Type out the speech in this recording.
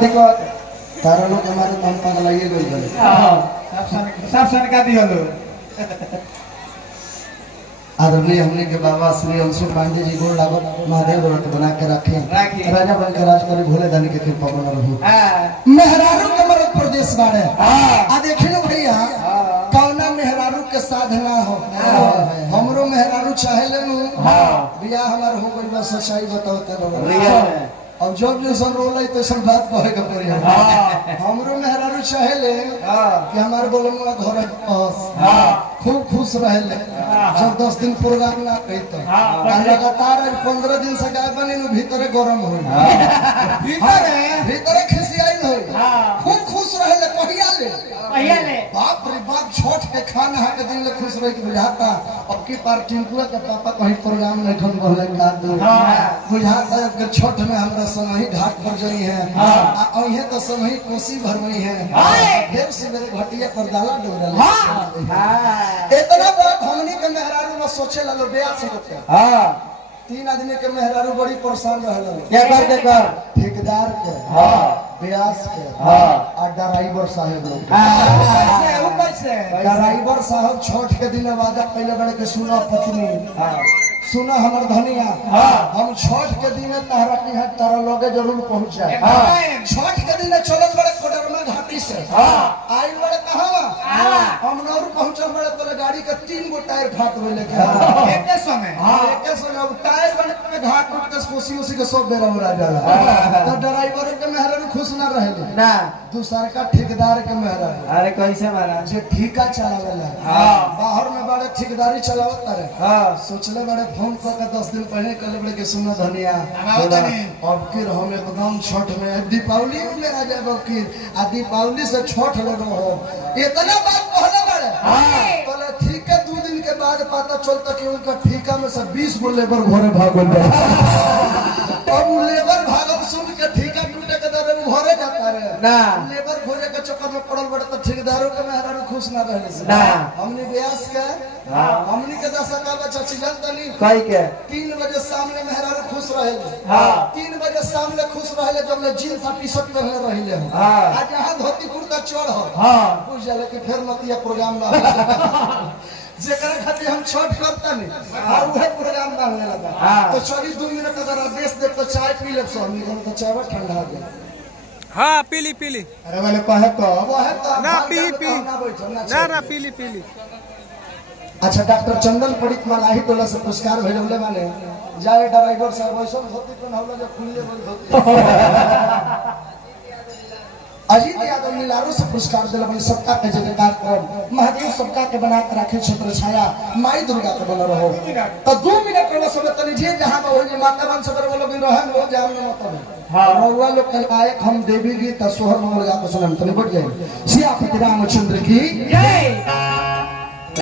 दिक्कत तारा लोग हमारे मन पागल आइए गए सब सन का दियो लो आदरणीय हमने के बाबा श्री अंशु पांडे जी गोड़ लागत महादेव व्रत बना के रखे राजा बन के राज करे भोले दानी के कृपा बना रहू मेहरारू के मरद प्रदेश बाड़े आ देखे लो भैया कौना मेहरारू के साधना हो हमरो मेहरारू चाहे ले नु बियाह हमार हो गइल बा सच्चाई बताओ त अब जब जैसन रोल तो सब बात कहे के पड़ी हमरो मेहरारू चाहे ले कि हमारे बोलमुआ घर खूब खुश रहे ले जब 10 दिन प्रोग्राम ना कही तो लगातार 15 दिन से गाय बनी नु भीतर गरम हो भीतर खिसियाई हो खूब खुश रहे ले कहिया ले बाप रे बाप छठ के खाना है के दिन ले खुश रहे के बुझाता अब की पार टिंकुआ के पापा कहीं प्रोग्राम नहीं ठन बोले का दो बुझाता है कि छठ में हमरा संगही घाट पर जई है अहे तो संगही कोसी भरमई है देव से मेरे घटिया पर डाला डोरल इतना बात हमनी के मेहरारू न सोचे ला लो ब्याह से होते हां 3 आदमी के मेहरारू बड़ी परेशान रहल क्या कर ठेकेदार के हां ब्यास के हां और ड्राइवर साहब लोग कैसे ड्राइवर साहब छठ के दिन वादा पहले बड़े के सुना पत्नी सुना हमर धनिया हम छठ के दिन तहरा के हाथ तारा लोगे जरूर पहुंच जाए छठ के दिन चलल बड़े कोडरमा घाटी से आई बड़े कहां हम नौर पहुंचल बड़े तो गाड़ी के 3 गो टायर फाट गइल के एके समय अब टायर बड़े घाट पर के कोसी उसी के सब बेरा उड़ा जाला तो ड्राइवर के मेहरारू खुश ना रहले ना दूसरा का ठेकेदार के मेहरारू अरे कैसे मारा जे ठेका चलावेला बाहर में बड़े ठेकेदारी चलावत रहे सोचले बड़े फोन करके 10 दिन पहले कल बड़े के सुनो धनिया अब फिर हम एकदम छठ में दीपावली में आ जाए बकीर आ दीपावली से छठ ले रहो इतना बात कहले बड़े बोले ठीक है 2 दिन के बाद पता चलता कि उनका ठेका में से 20 गो लेबर घरे भागल बा अब लेबर भागल सुन के ठेका टूटे के दर में घरे जाता रे ना लेबर घरे के चक्कर में पड़ल बड़े तो ठेकेदारों के मेहरारू खुश ना रहले से ना हमने ब्यास के हमनी के दशा का बच्चा चिल्लान तनी कई के 3 बजे सामने मेहरारू खुश रहे हां 3 बजे सामने खुश रहे जब ले जींस और टी-शर्ट पहने रहिले आज यहां धोती कुर्ता चढ़ हो हां बुझ जाले कि फिर मतिया प्रोग्राम ना जेकरा खातिर हम छठ करता नहीं और वह प्रोग्राम ना होने लगा तो चली 2 मिनट अगर आदेश दे तो चाय पी ले सो निकल तो चाय ठंडा हो गया हाँ पीली अरे वाले कहे तो वो है तो ना पी ना पीली अच्छा डॉक्टर चंदन पंडित मलाही टोला से पुरस्कार भेजले माने जाए ड्राइवर साहब वैसा धोती पहनौला जो खुले बोल धोती अजीत यादव नीलारू से पुरस्कार दिला बनी सबका के जयकार कर महादेव सबका के बना के रखे छत्र छाया माई दुर्गा के बना रहो तो 2 मिनट रहो सब तनी जे जहां हो जे माता बन सब बोलो बिन रहन हो जाम न मतलब हां रउआ लोग कल आए हम देवी गीत सोहर मंगल गा के सुनम तनी बढ़ जाए श्री रामचंद्र की जय।